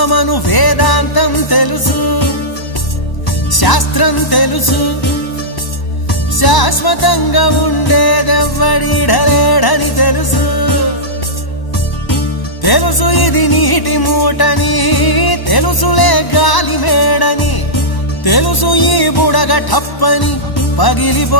తత్వమను వేదాంతం తెలుసు, శాస్త్రం తెలుసు. శాశ్వతంగా ఉండేదెవ్వడిడలేడని తెలుసు. తెలుసు ఇది నీటి మూటని, తెలుసులే గాలి మేడని, తెలుసు ఈ బుడగ టప్పని పగిలిపో